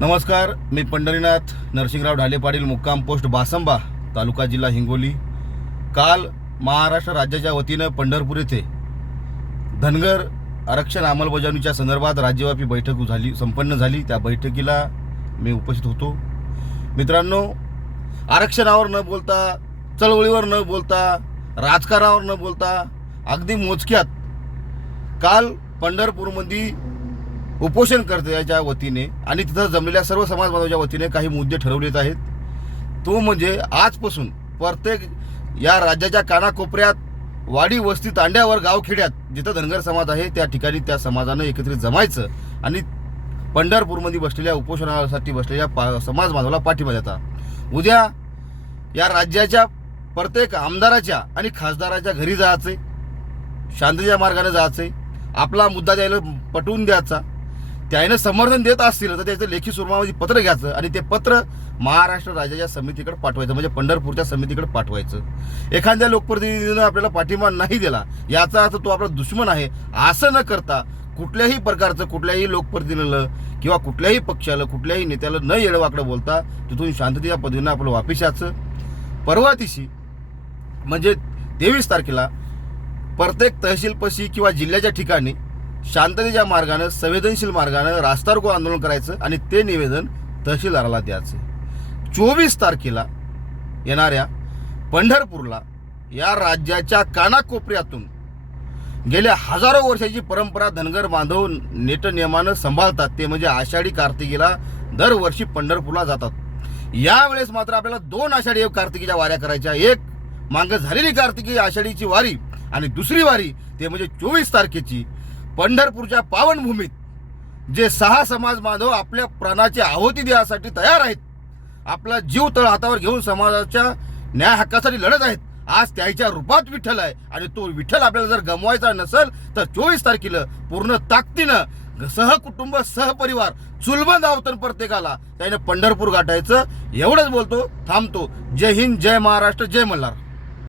नमस्कार मी पंढरीनाथ नरसिंगराव ढाले पाटील मुक्काम पोस्ट बासंबा तालुका जिल्हा हिंगोली. काल महाराष्ट्र राज्याच्या वतीनं पंढरपूर येथे धनगर आरक्षण अंमलबजावणीच्या संदर्भात राज्यव्यापी बैठक झाली संपन्न झाली. त्या बैठकीला मी उपस्थित होतो. मित्रांनो आरक्षणावर न बोलता चळवळीवर न बोलता राजकारणावर न बोलता अगदी मोजक्यात काल पंढरपूरमध्ये उपोषण उपोषणकर्त्याच्या वतीने आणि तिथं जमलेल्या सर्व समाज बांधवाच्या वतीने काही मुद्दे ठरवलेत आहेत. तो म्हणजे आजपासून प्रत्येक या राज्याच्या कानाकोपऱ्यात वाडी वस्ती तांड्यावर गावखेड्यात जिथं धनगर समाज आहे त्या ठिकाणी त्या समाजानं एकत्रित जमायचं आणि पंढरपूरमध्ये बसलेल्या उपोषणासाठी बसलेल्या पा समाज बांधवाला पाठिंबा देता. उद्या या राज्याच्या प्रत्येक आमदाराच्या आणि खासदाराच्या घरी जायचे शांततेच्या मार्गाने जायचे आपला मुद्दा द्यायला पटवून द्यायचा. त्यानं समर्थन देत असतील तर त्याचं लेखी स्वरूपामध्ये पत्र घ्यायचं आणि ते पत्र महाराष्ट्र राज्याच्या समितीकडे पाठवायचं म्हणजे पंढरपूरच्या समितीकडे पाठवायचं. एखाद्या लोकप्रतिनिधीनं आपल्याला पाठिंबा नाही दिला याचा अर्थ तो आपला दुश्मन आहे. असं न करता कुठल्याही प्रकारचं कुठल्याही लोकप्रतिनिधीला किंवा कुठल्याही पक्षाला कुठल्याही नेत्याला न येडवाकडं बोलता तिथून शांततेच्या पद्धतीनं आपलं वापिस यायचं. परवा दिवशी म्हणजे तेवीस तारखेला प्रत्येक तहसीलपशी किंवा जिल्ह्याच्या ठिकाणी शांततेच्या मार्गानं संवेदनशील मार्गानं रास्तारोको आंदोलन करायचं आणि ते निवेदन तहसीलदाराला द्यायचं. चोवीस तारखेला येणाऱ्या पंढरपूरला या राज्याच्या कानाकोपऱ्यातून गेल्या हजारो वर्षाची परंपरा धनगर बांधव नेट नियमानं सांभाळतात. ते म्हणजे आषाढी कार्तिकीला दरवर्षी पंढरपूरला जातात. यावेळेस मात्र आपल्याला दोन आषाढी कार्तिकीच्या वाऱ्या करायच्या. एक मागं झालेली कार्तिकी आषाढीची वारी आणि दुसरी वारी ते म्हणजे चोवीस तारखेची पंढरपूरच्या पावनभूमीत जे सहा समाज बांधव आपल्या प्राणाची आहुती देण्यासाठी तयार आहेत आपला जीव तळ हातावर घेऊन समाजाच्या न्याय हक्कासाठी लढत आहेत आज त्याच्या रूपात विठ्ठल आहे आणि तो विठ्ठल आपल्याला जर गमवायचा नसेल तर चोवीस तारखेला पूर्ण ताकदीनं सहकुटुंब सहपरिवार चुलबंद आवतन प्रत्येकाला त्याने पंढरपूर गाठायचं. एवढंच बोलतो थांबतो. जय हिंद जय महाराष्ट्र जय मल्हार.